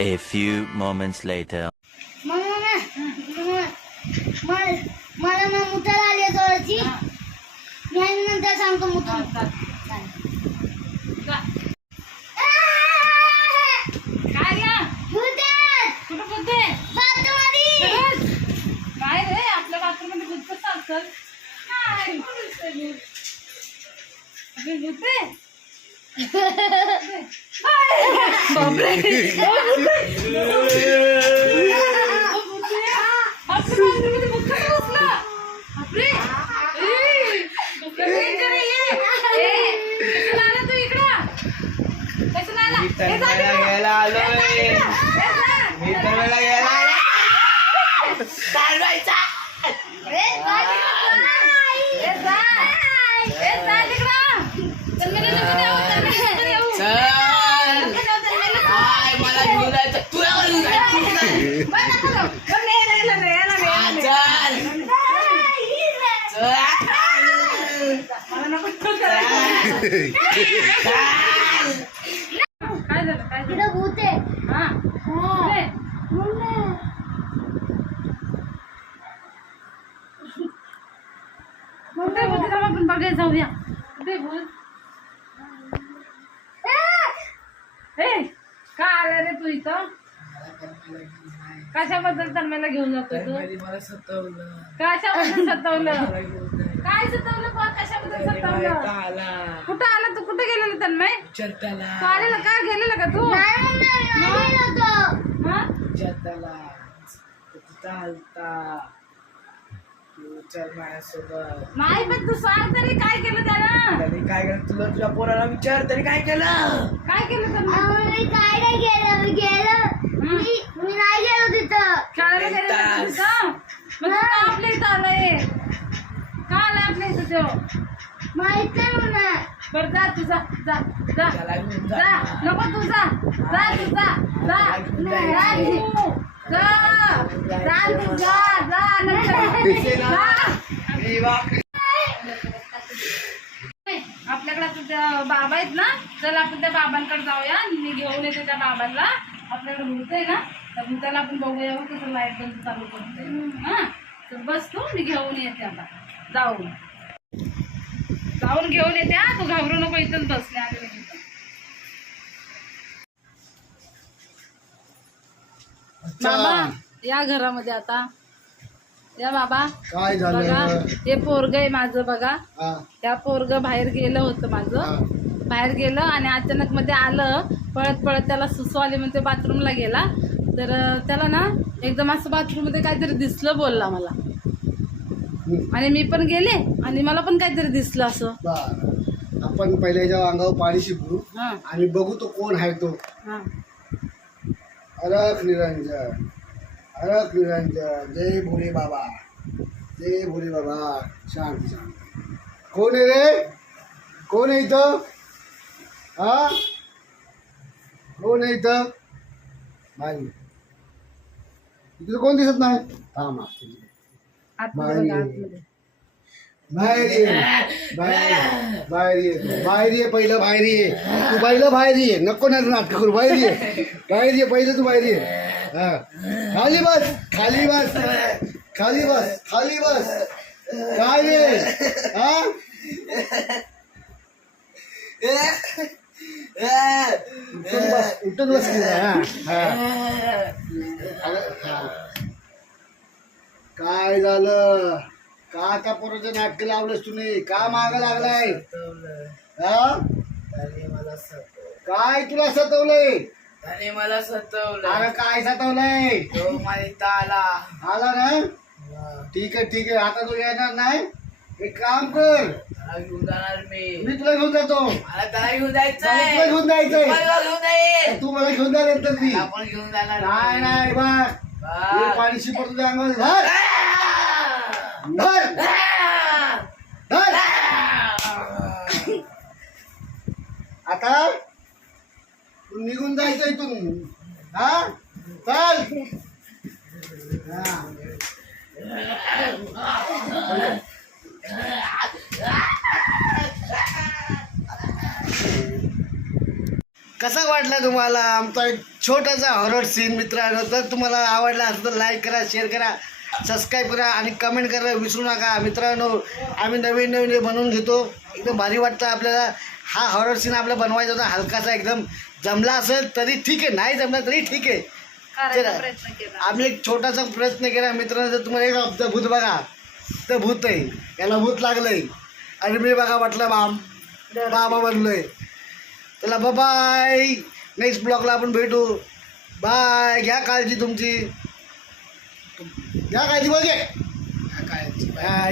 A few moments later. मला ना मुताला आली जवळची मी नंतर सांगतो मुता काय रे कुठं बोलते काय रे आपल्या बाथरूम मध्ये भूत कसं असतं काय बोलते बापरे आपण बघायला जाऊया कुठे बोल का आला रे तू इथं कशाबद्दल तन्मयला घेऊन जातोय तू कशाबद्दल सतवलं काय सतवलं पण कशाबद्दल सतवलं कुठं आला तू कुठे गेलेला तन्मय तू आलेला का गेलेला का तू नाही पण तू सांग तरी काय केलं त्यानं काय केलं तुला तुझ्या पोराला विचार तरी काय केलं काय केलं मी काय नाही केलं मी नाही गेलो तिथं शाळेला गेले मग का आपल्या इथं आलंय का आलाय आपल्या इथं तो माहित नाही मला बरं जा तू जा जा जा जा नको तू जा जा तू जा जा जा तू जा जा आपल्याकडे तुझ्या बाबा आहेत ना चल आपण त्या बाबांकडे जाऊया मी घेऊन येते त्या बाबांना आपल्याकडे भूत आहे ना त्या भूताला आपण बघूया कसं लाईट बंद चालू करते हा तर बस तू मी घेऊन येते आता जाऊन घेऊन येते हा तू घाबरू नको इथंच बसले आले बाबा या घरामध्ये आता या बाबा काय बघा झालं हे पोरग आहे माझं बघा त्या पोरग बाहेर गेलं होतं माझं बाहेर गेलं आणि अचानक मध्ये आलं पळत पळत त्याला सुसू आली म्हणते बाथरूमला गेला तर त्याला ना एकदम असं बाथरूम मध्ये काहीतरी दिसलं बोलला मला आणि मी पण गेले आणि मला पण काहीतरी दिसलं असं आपण पहिले याच्या अंगावर पाणी शिकू हा आणि बघू तो कोण आहे तो हा अरख निरंजन अरख निरंजन जय भोले बाबा शांत शांत कोण आहे रे कोण आहे इथं हा कोण आहे इथं नाही इथं कोण दिसत नाही थांब आतमध्ये बघा, आतमध्ये. बाहेर ये पहिलं बाहेर ये तू पहिलं बाहेर ये नको ना नाटक करू बाहेर ये पहिलं तू बाहेर ये हा खाली बस काय ये हा उठून बस काय झालं का त्या पोराचं नाटक लावलंस तुम्ही का माग लागलाय हा काय तुला सतवलंय त्याने मला सतवलं अरे काय सतवलंय तो माझ्या आला ना ठीक आहे आता तू येणार नाही एक काम कर घेऊन जाणार मी तुला घेऊन जातो मला त्याला घेऊन तुला जायचंय घेऊन जायचंय मला घेऊन जाईल तू मला घेऊन जा नंतर मी आपण घेऊन जाणार नाही बघ हे पाणी शिपड तुझ्या अंगावर धर आता तू निघून जायचं इथून हा चल कसा वाटला तुम्हाला आमचा एक छोटासा हॉरर सीन मित्रांनो. तर तुम्हाला आवडला असेल तर लाईक करा, शेअर करा, सबस्क्राईब करा आणि कमेंट करायला विसरू नका मित्रांनो. आम्ही नवीन नवीन हे बनवून घेतो, एकदम भारी वाटतं आपल्याला. हा हॉरर सीन आपला बनवायचा होता हलकासा एकदम. जमला असेल तरी ठीक आहे, नाही जमला तरी ठीक आहे. करायचा चला. प्रयत्न केला. आम्ही एक छोटासा प्रयत्न केला मित्रांनो. जर तुम्हाला एक आमचं भूत बघा तर भूत आहे, याला भूत लागलंय आणि मी बघा म्हटलं बाबा बनलोय. चला बाय, नेक्स्ट ब्लॉगला आपण भेटू. बाय, घ्या काळजी तुमची, घ्या काळजी बघे.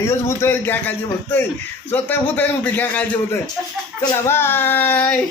योच भूत आहे, घ्या काळजी बघतोय स्वतः भूत आहे, घ्या काळजी भूत आहे. चला बाय.